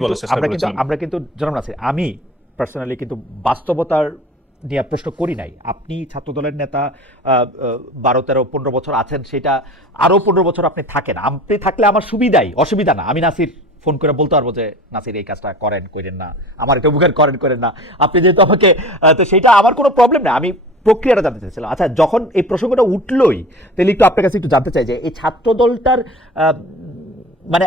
কিন্তু বলার চেষ্টা আমরা কিন্তু করেছিলাম। আমরা কিন্তু জনাব নাসির, আমি পার্সোনালি কিন্তু বাস্তবতার নিয়ে প্রশ্ন করি নাই। আপনি ছাত্রদলের নেতা, 12, 13, 15 বছর আছেন, সেটা আরো 15 বছর আপনি থাকেন। আপনি থাকলে আমার সুবিধাই, অসুবিধা না। আমি নাসির ফোন করে বলতে পারবো যে নাসির এই কাজটা করেন, করেন না, আমার এটা উপকার করেন, করেন না। আপনি যেহেতু আমাকে, তো সেটা আমার কোনো প্রবলেম না। আমি প্রক্রিয়াটা জানতে চাইছিলাম। আচ্ছা, যখন এই প্রসঙ্গটা উঠলই, তাহলে একটু আপনার কাছে একটু জানতে চাই যে এই ছাত্রদলটার মানে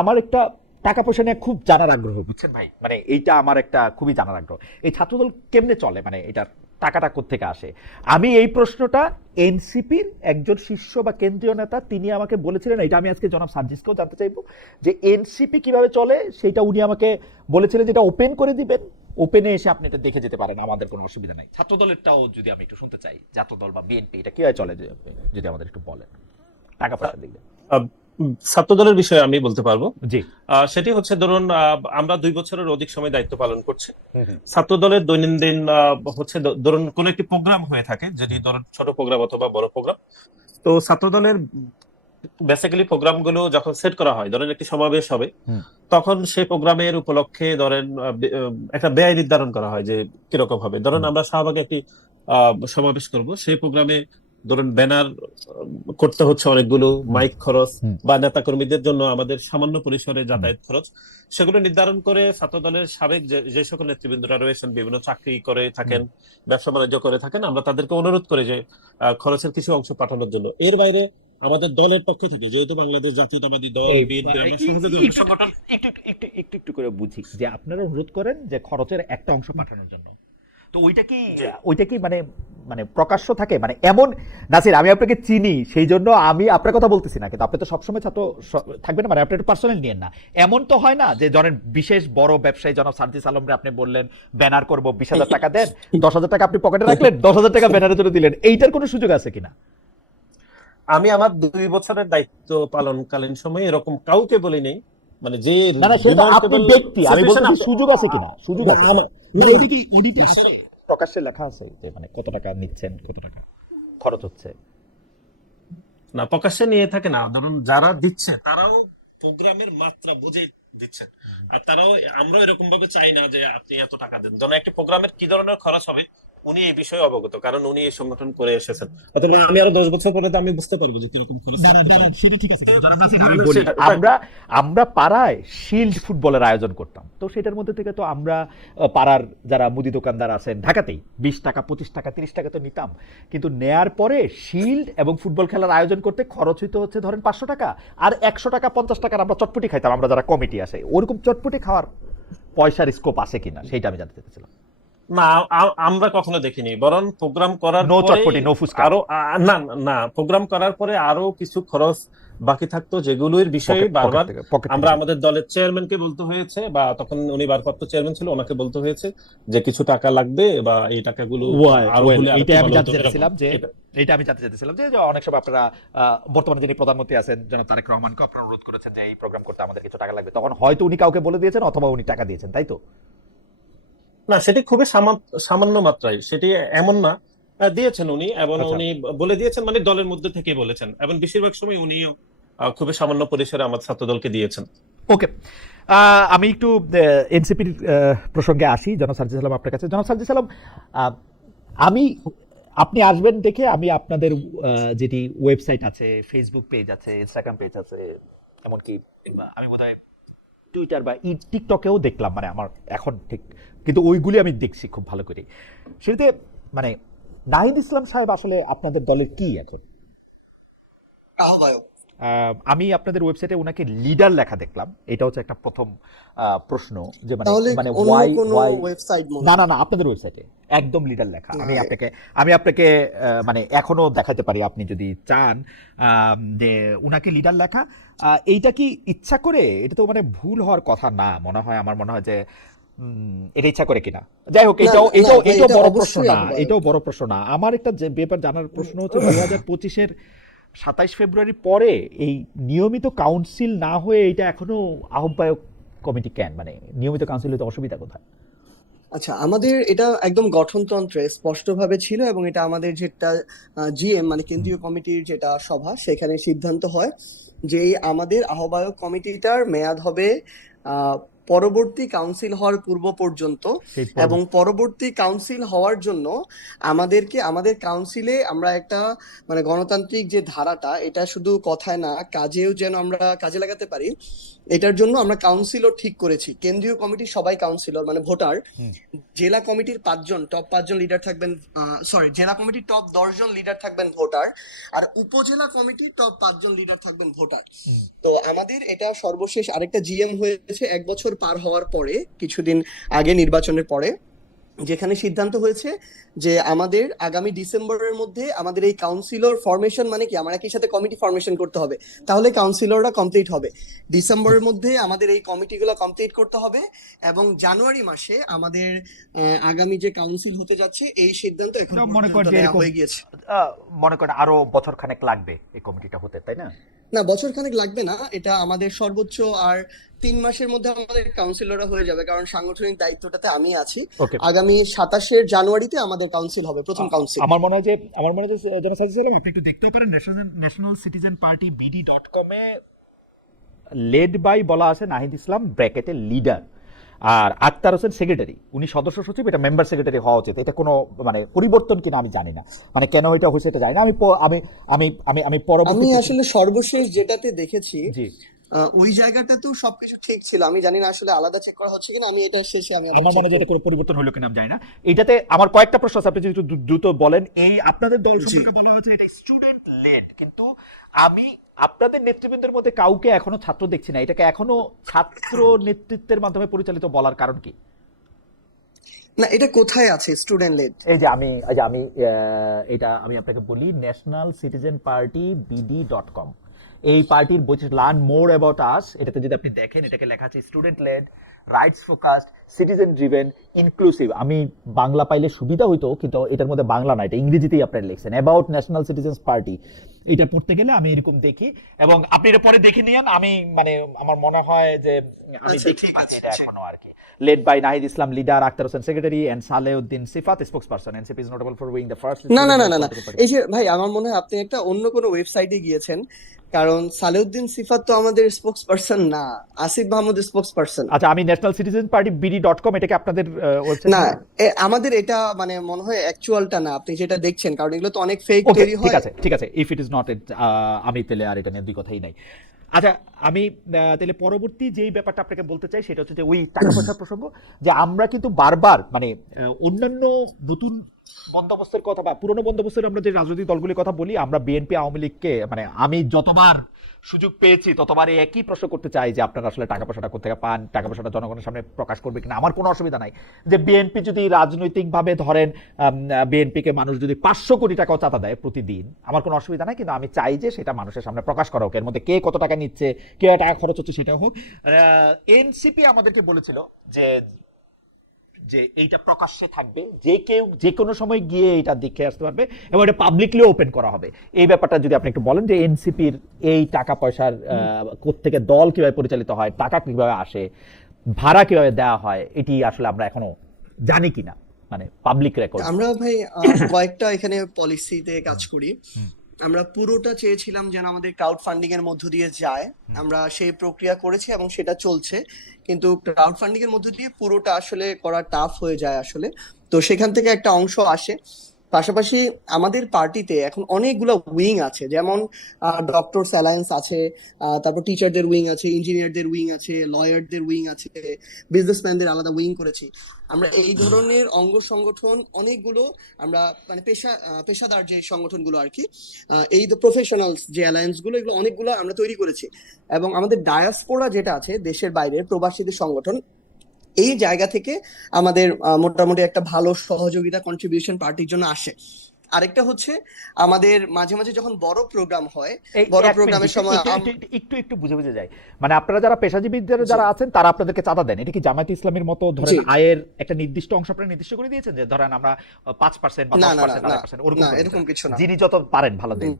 আমার একটা টাকা পয়সা নিয়ে খুব জানার আগ্রহ, বুঝছেন ভাই? মানে এইটা আমার একটা খুবই জানার আগ্রহ। এই ছাত্রদল কেমনে চলে, মানে এটার টাকাটা কোত্থেকে আসে? আমি এই প্রশ্নটা এনসিপির একজন শীর্ষ বা কেন্দ্রীয় নেতা তিনি আমাকে বলেছিলেন। এটা আমি আজকে জনাব সার্জিসকেও জানতে চাইবো যে এনসিপি কিভাবে চলে, সেটা উনি আমাকে বলেছিলেন যেটা ওপেন করে দিবেন। ওপেনে এসে আপনি এটা দেখে যেতে পারেন, আমাদের কোনো অসুবিধা নাই। ছাত্রদলেরটাও যদি আমি একটু শুনতে চাই, ছাত্রদল বা বিএনপি এটা কিভাবে চলে, যদি আমাদের একটু বলেন টাকা পয়সা দিকে। আহ, ছাত্রদলের বিষয়ে আমি বলতে পারবো। জি। সেটি হচ্ছে, ধরুন আমরা 2 বছরের অধিক সময় দায়িত্ব পালন করছি। ছাত্রদলের দৈনন্দিন হচ্ছে ধরুন কোন একটি প্রোগ্রাম হয়ে থাকে, যদি ধরুন ছোট প্রোগ্রাম অথবা বড় প্রোগ্রাম, তো ছাত্রদলের বেসিক্যালি প্রোগ্রাম গুলো যখন সেট করা হয়, ধরেন একটি সমাবেশ হবে, তখন সেই প্রোগ্রামের উপলক্ষে ধরেন একটা ব্যয় নির্ধারণ করা হয় যে কিরকম হবে। ধরেন আমরা শাহবাগে একটি সমাবেশ করব, সেই প্রোগ্রামে ধরুন ব্যানার করতে হচ্ছে অনেকগুলো, মাইক খরচ বা নেতা কর্মীদের জন্য আমাদের সামান্য পরিসরে যাতায়াত খরচ, সেগুলো নির্ধারণ করে ছাত্রদলের সাবেক যে সকল নেতৃবৃন্দরা রয়েছেন, বিভিন্ন চাকরি করে থাকেন, ব্যবসা বাণিজ্য করে থাকেন, আমরা তাদেরকে অনুরোধ করি যে খরচের কিছু অংশ পাঠানোর জন্য। এর বাইরে আমাদের দলের পক্ষ থেকে, যেহেতু বাংলাদেশ জাতীয়তাবাদী দল বিএনপি, আমরা সহযোগী সংগঠন। একটু একটু একটু একটু করে বুঝি যে আপনারা অনুরোধ করেন যে খরচের একটা অংশ পাঠানোর জন্য। তো ওইটা কি মানে মানে প্রকাশ্য থাকে, মানে এমন? নাসির, আমি আপনাকে চিনি, সেই জন্য আমি আপনার কথা বলতেছি না, কিন্তু আপনি তো সবসময় ছাত্র থাকবেন না, মানে আপনি একটু পার্সোনাল নিয়েন না। এমন তো হয় না যে জনের বিশেষ বড় ব্যবসায়ী জনাব সার্জিস আলমরে আপনি বললেন ব্যানার করবো, 20,000 টাকা দেন, 10,000 টাকা আপনি পকেটে রাখলেন, 10,000 টাকা ব্যানারের জন্য দিলেন। এইটার কোনো সুযোগ আছে কিনা? আমি আমার 2 বছরের দায়িত্ব পালনকালীন সময়ে এরকম কাউকে বলি নেই, মানে যে না না, সেটা আপনি রিমার্কেবল ব্যক্তি, আমি সিচুয়েশন। বলতেছি সুযোগ আছে কিনা, সুযোগ আছে কিনা? মানে এটা কি অডিটে আছে, প্রকাশ্যে লেখা আছে যে মানে কত টাকা নিচ্ছেন, কত টাকা খরচ হচ্ছে? না, প্রকাশ্যে নিয়ে থাকে না। ধরুন যারা দিচ্ছে তারাও প্রোগ্রামের মাত্রা বুঝে দিচ্ছেন, আর তারাও, আমরাও এরকম ভাবে চাই না যে আপনি এত টাকা দেন। যেন একটা প্রোগ্রামের কি ধরনের খরচ হবে উনি এই বিষয়ে অবগত, কারণ উনি এই সংগঠন করে এসেছেন। অথবা আমি আরো 10 বছর পরে আমি বুঝতে পারবো যে কিরকম খরচ হতে পারে। সেটা ঠিক আছে, আমি তাহলে বলি, সেটা- আমরা আমরা পাড়ায় শিল্ড ফুটবলের আয়োজন করতাম, তো সেটার মধ্যে থেকে তো আমরা পাড়ার যারা মুদি দোকানদার আছেন ঢাকাতেই 20 টাকা, 25 টাকা, 30 টাকা তো নিতাম। কিন্তু নেয়ার পরে শিল্ড এবং ফুটবল খেলার আয়োজন করতে খরচ হইতে হচ্ছে ধরেন 500 টাকা, আর 100 টাকা 50 টাকার আমরা চটপটি খাইতাম, আমরা যারা কমিটি আসে। ওরকম চটপটি খাওয়ার পয়সার স্কোপ আছে কিনা সেটা আমি জানতে চাইছিলাম। না, আমরা কখনো দেখিনি। বরং প্রোগ্রাম করার নো পরে চটপটি, নো ফুচকা, আরো না না, প্রোগ্রাম করার পরে আরো কিছু খরচ বাকি থাকতো, যেগুলোর বিষয়ে বারবার পকেট আমরা আমাদের দলের চেয়ারম্যানকে বলতে হয়েছে, বা তখন উনি ভারপ্রাপ্ত চেয়ারম্যান ছিল, ওনাকে বলতে হয়েছে যে কিছু টাকা লাগবে, বা এই টাকাগুলো আরো হলে এইটা আরেকটু আমি ভালো জানতে হতো, চাইছিলাম যে এটা। এইটা আমি জানতে চাইছিলাম যে অনেক সময় আপনারা বর্তমানে যিনি প্রধানমন্ত্রী আছেন যেন তারেক রহমানকে আপনারা অনুরোধ করেছেন যে এই প্রোগ্রাম করতে আমাদের কিছু টাকা লাগবে, তখন হয়তো উনি কাউকে বলে দিয়েছেন অথবা উনি টাকা দিয়েছেন, তাই তো? না, সেটি খুবই সামান্য মাত্রায়, সেটি এমন না। দিয়েছেন উনি, এবং আচ্ছা, উনি বলে দিয়েছেন, মানে দলের মধ্যে থেকে বলেছেন, এবং বেশিরভাগ সময় উনি খুবই সামান্য পরিসরে আমার ছাত্রদলকে দিয়েছেন। ওকে। আমি একটু এনসিপির প্রসঙ্গে আসি। জনাব সার্জিস আলম আপনার কাছে। জনাব সার্জিস আলম, আহ, আমি আপনি আসবেন দেখে আমি আপনাদের যেটি ওয়েবসাইট আছে, ফেসবুক পেজ আছে, ইনস্টাগ্রাম পেজ আছে, এমনকি আমি বোধহয় টুইটার বা টিকটকেও দেখলাম, মানে আমার এখন ঠিক, কিন্তু ওইগুলি আমি দেখছি খুব ভালো করে। সেটাতে মানে নাহিদ ইসলাম সাহেব আসলে আপনাদের দলের কি এখন? আহ্বায়ক। আমি আপনাদের ওয়েবসাইটে ওনাকে লিডার লেখা দেখলাম, এটা হচ্ছে একটা প্রথম প্রশ্ন যে মানে তাহলে মানে অন্য ওয়াই কোনো ওয়াই ওয়েবসাইট মনে না হয়। না না, আপনাদের ওয়েবসাইটে একদম লিডার লেখা। আমি হ্যাঁ। আপনাকে মানে এখনো দেখাতে পারি আপনি যদি চান, যে উনাকে লিডার লেখা। এইটা কি ইচ্ছা করে? এটা তো মানে ভুল হওয়ার কথা না মনে হয়, আমার মনে হয় যে এটা ইচ্ছা করে কিনা। যাই হোক, না এটাও না এটাও ভাই, এটাও এটা বড় প্রশ্ন অবশ্যই না, আহ্বায়ক। এটাও বড় প্রশ্ন না। আমার একটা যে ব্যাপার জানার প্রশ্ন হচ্ছে 2025-এর 27 ফেব্রুয়ারি পরে এই নিয়মিত কাউন্সিল না হয়ে এটা এখনো আহ্বায়ক কমিটি কেন, মানে নিয়মিত কাউন্সিল হতে অসুবিধা কোথায়? আচ্ছা, আমাদের এটা একদম গঠনতন্ত্রে স্পষ্টভাবে ছিল, এবং এটা আমাদের যেটা জিএম মানে কেন্দ্রীয় কমিটির যেটা সভা, সেখানে সিদ্ধান্ত হয় যে আমাদের আহ্বায়ক কমিটিটার মেয়াদ হবে আহ, পরবর্তী কাউন্সিল হওয়ার পূর্ব পর্যন্ত সেই এবং পরবর্তী কাউন্সিল হওয়ার জন্য আমাদের কাউন্সিলে আমরা একটা মানে গণতান্ত্রিক যে ধারাটা, এটা শুধু কথায় না কাজেও যেন আমরা কাজে লাগাতে পারি, এটার জন্য আমরা কাউন্সিলর ঠিক করেছি। কেন্দ্রীয় কমিটির সবাই কাউন্সিলর মানে ভোটার। হুম। জেলা কমিটির টপ 5জন লিডার থাকবেন, জেলা কমিটির টপ 10জন লিডার থাকবেন ভোটার, আর উপজেলা কমিটির টপ 5জন লিডার থাকবেন ভোটার। তো আমাদের এটা সর্বশেষ আরেকটা জিএম হয়েছে 1 বছর পার হওয়ার পরে, কিছুদিন আগে নির্বাচনের পরে, যেখানে সিদ্ধান্ত হয়েছে যে আমাদের আগামী ডিসেম্বরের মধ্যে আমাদের এই কাউন্সিলর ফরমেশন, মানে কি আমার একই সাথে কমিটি ফরমেশন করতে হবে, তাহলে কাউন্সিলররা কমপ্লিট হবে। ডিসেম্বরের মধ্যে আমাদের এই কমিটিগুলো কমপ্লিট করতে হবে এবং জানুয়ারি মাসে আমাদের আগামী যে কাউন্সিল হতে যাচ্ছে এই সিদ্ধান্ত এখন এটা মনে করেন পর্যন্ত যে নেওয়া এরকম হয়ে গিয়েছে। মনে করেন আরো বছর খানেক লাগবে এই কমিটিটা হতে, তাই না? না, বছর খানেক লাগবে না, এটা আমাদের সর্বোচ্চ আর 3 মাসের মধ্যে আমাদের কাউন্সিলররা হয়ে যাবে, কারণ সাংগঠনিক দায়িত্বটাতে আমি আছি। ওকে। আগামী 27 জানুয়ারিতে আমাদের কাউন্সিল হবে, প্রথম কাউন্সিল। আমার মনে হয় যে জনাব সাজিদ সালাম, আপনি একটু দেখতে পারেন ন্যাশনাল সিটিজেন পার্টি BD.com এ লেড বাই বলা আছে নাহিদ ইসলাম ব্র্যাকেটে লিডার, আর আক্তার হোসেন সেক্রেটারি, উনি সদস্য সচিব, এটা মেম্বার সেক্রেটারি হওয়া উচিত। এটা কোনো মানে পরিবর্তন কিনা আমি জানি না, মানে কেন এটা হয়েছে এটা জানি না। আমি আমি আমি আমি আমি পরবর্তী আমি আসলে সর্বশেষ যেটাতে দেখেছি জি ওই জায়গাটাতেও সবকিছু ঠিক ছিল। আমি জানি না আসলে আলাদা চেক করা হচ্ছে কিনা, আমি এটা শেষে আমি আমার মনে হয় যে এটা কোনো পরিবর্তন হলো কিনা আমি জানি না। এটাতে আমার কয়েকটা প্রশ্ন আছে, আপনি যদি একটু দ্রুত বলেন। এই আপনাদের দল সম্পর্কে বলা হয়েছে এটা স্টুডেন্ট লেড, কিন্তু আমি আপনাদের নেতৃবৃন্দের মধ্যে কাউকে এখনো ছাত্র দেখছি না। এটাকে এখনো ছাত্র নেতৃত্বের মাধ্যমে পরিচালিত বলার কারণ কি? না, এটা কোথায় আছে স্টুডেন্ট লেড? এই যে আমি এটা আমি আপনাকে বলি, ন্যাশনাল সিটিজেন পার্টি BD.com, এই পার্টির বৈশিষ্ট্য লার্ন মোর অ্যাবাউট আস, এটাতে যদি আপনি দেখেন এটাকে লেখা আছে student led, rights focused, citizen driven, inclusive. আমি বাংলা পাইলে সুবিধা হইতো, কিন্তু এটার মধ্যে বাংলা না, এটা ইংরেজিতেই আপনারা লিখছেন অ্যাবাউট ন্যাশনাল সিটিজেন্স পার্টি। এটা পড়তে গেলে আমি এরকম দেখি, এবং আপনি এটা পরে দেখে নিন। আমি মানে আমার মনে হয় যে আমি আচ্ছা, দেখি ঠিক আছে, এটা এখনো আর কি। Led by Nahid Islam, leader, Akhtar Hossain, secretary, and Saleh-Uddin Sifat, spokesperson. NCP is notable for being the first. না না না না না, এই যে ভাই আমার মনে হয় আপনি একটা অন্য কোনো ওয়েবসাইটে গিয়েছেন, কারণ সালেউদ্দিন সিফাত তো আমাদের স্পোক্স পারসন না, আসিফ মাহমুদ স্পোক্স পারসন। আচ্ছা, আমি ন্যাশনাল সিটিজেন পার্টি BD.com, এটাকে আপনাদের ওয়েবসাইট না, আমাদের এটা মানে মনে হয় অ্যাকচুয়ালটা না, আপনি যেটা দেখছেন, কারণ এগুলো তো অনেক ফেক ওকে, তৈরি ঠিক হয়। আছে ঠিক আছে, ইফ ইট ইজ নট ইট, আমি তাহলে আর এটা নিয়ে দুই কথাই নাই। আচ্ছা, আমি তাহলে পরবর্তী যেই ব্যাপারটা আপনাকে বলতে চাই সেটা হচ্ছে যে ওই টাকা পয়সার প্রসঙ্গ, যে আমরা কিন্তু বারবার মানে অন্যান্য নতুন বন্দোবস্তের কথা বা পুরনো বন্দোবস্তের আমরা যে রাজনৈতিক দলগুলির কথা বলি, আমরা বিএনপি আওয়ামী লীগকে মানে আমি যতবার সুযোগ পেয়েছি ততবার একই প্রশ্ন করতে চাই যে আপনারা আসলে টাকা পয়সাটা কোথা থেকে পান, টাকা পয়সাটা জনগণের সামনে প্রকাশ করবে কিনা। আমার কোনো অসুবিধা নাই যে বিএনপি যদি রাজনৈতিকভাবে ধরেন বিএনপিকে মানুষ যদি 500 কোটি টাকাও চাঁদা দেয় প্রতিদিন, আমার কোনো অসুবিধা নাই, কিন্তু আমি চাই যে সেটা মানুষের সামনে প্রকাশ করা হোক, এর মধ্যে কে কত টাকা নিচ্ছে, কে টাকা খরচ হচ্ছে সেটাও হোক। এনসিপি আমাদেরকে বলেছিল যে যে এইটা প্রকাশ্যে থাকবে, যে কেউ যে কোনো সময় গিয়ে এটা দেখে আসতে পারবে এবং এটা পাবলিকলি ওপেন করা হবে। এই ব্যাপারটা যদি আপনি একটু বলেন যে এনসিপির এই টাকা পয়সার কোত্থেকে দল কিভাবে পরিচালিত হয়, টাকা কিভাবে আসে, ভাড়া কিভাবে দেওয়া হয়, এটি আসলে আমরা এখনো জানি কিনা, মানে পাবলিক রেকর্ড। আমরা ভাই কয়েকটা এখানে পলিসিতে কাজ করি। আমরা পুরোটা চেয়েছিলাম যেন আমাদের ক্রাউড ফান্ডিং এর মধ্য দিয়ে যায়, আমরা সেই প্রক্রিয়া করেছি এবং সেটা চলছে, কিন্তু ক্রাউড ফান্ডিং এর মধ্য দিয়ে পুরোটা আসলে করা টাফ হয়ে যায় আসলে। তো সেখান থেকে একটা অংশ আসে। পাশাপাশি আমাদের পার্টিতে এখন অনেকগুলো উইং আছে, যেমন ডক্টরস অ্যালায়েন্স আছে, তারপর টিচারদের উইং আছে, ইঞ্জিনিয়ারদের উইং আছে, লয়ারদের উইং আছে, বিজনেসম্যানদের আলাদা উইং করেছি। আমরা এই ধরনের অঙ্গ সংগঠন অনেকগুলো, আমরা মানে পেশাদার যে সংগঠনগুলো আর কি, এই প্রফেশনালস যে অ্যালায়েন্স গুলো, এগুলো অনেকগুলো আমরা তৈরি করেছি। এবং আমাদের ডায়াসপোরা যেটা আছে, দেশের বাইরের প্রবাসীদের সংগঠন, এই জায়গা থেকে আমাদের মোটামুটি একটা ভালো সহযোগিতা কন্ট্রিবিউশন পার্টির জন্য আসে। আরেকটা হচ্ছে আমাদের মাঝে মাঝে যখন বড় প্রোগ্রাম হয়, বড় প্রোগ্রামের সময় একটু একটু বুঝে বুঝে যায়, মানে আপনারা যারা পেশাজীবী যারা আছেন তারা আপনাদেরকে চাঁদা দেন। এটা কি জামায়াতে ইসলামের মতো ধরেন আয়ের একটা নির্দিষ্ট অংশ আপনারা নির্দিষ্ট করে দিয়েছেন যে ধরেন আমরা 5% বা 10% 8% না, এরকম কিছু না। যিনি যত পারেন ভালো দেন?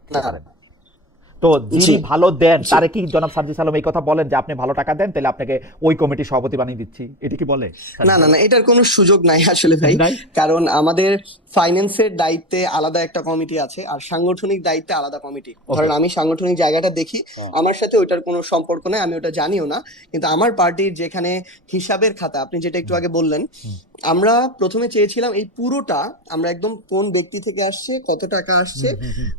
তো যিনি জি। ভালো দেন জি। তারে কি জনাব সার্জিস আলম এই কথা বলেন যে আপনি ভালো টাকা দেন তাহলে আপনাকে ওই কমিটির সভাপতি বানিয়ে দিচ্ছি, এটা কি বলে? না না না, এটার কোনো সুযোগ নাই আসলে ভাই। নাই? কারণ আমাদের ফাইন্যান্সের দায়িত্বে আলাদা একটা কমিটি আছে আর সাংগঠনিক দায়িত্বে আলাদা কমিটি। ধরেন আমি সাংগঠনিক জায়গাটা দেখি, আমার সাথে ওইটার কোনো সম্পর্ক নাই, আমি ওটা জানিও না। কিন্তু আমার পার্টির যেখানে হিসাবের খাতা, আপনি যেটা একটু আগে বললেন, আমরা প্রথমে চেয়েছিলাম এই পুরোটা আমরা একদম কোন ব্যক্তি থেকে আসছে, কত টাকা আসছে,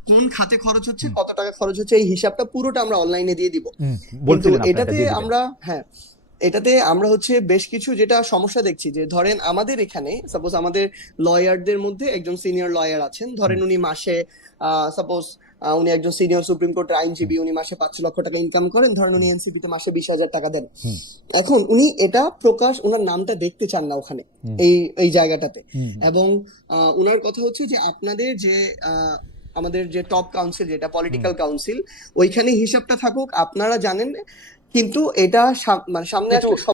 কোন খাতে খরচ হচ্ছে, কত টাকা খরচ হচ্ছে, এই হিসাবটা পুরোটা আমরা অনলাইনে দিয়ে দিব। কিন্তু বলছিলেন আপনি এটা এটাতে দিয়ে দিবেন। আমরা এটাতে আমরা হচ্ছে বেশ কিছু যেটা সমস্যা দেখছি, যে ধরেন আমাদের এখানে সাপোজ আমাদের লয়ারদের মধ্যে একজন সিনিয়র লয়ার আছেন, ধরেন উনি মাসে সাপোজ উনি একজন সিনিয়র সুপ্রিম কোর্টের আইনজীবী, উনি মাসে 5 লক্ষ টাকা ইনকাম করেন, ধরেন উনি এনসিপি তে মাসে 20,000 টাকা দেন। এখন উনি এটা প্রকাশ, ওনার নামটা দেখতে চান না ওখানে এই এই জায়গাটাতে। এবং ওনার কথা হচ্ছে যে আপনাদের যে আমাদের যে টপ কাউন্সিল, যেটা পলিটিক্যাল কাউন্সিল, ওইখানে হিসাবটা থাকুক, আপনারা জানেন, কিন্তু এটা মানে সামনে একটু আসলে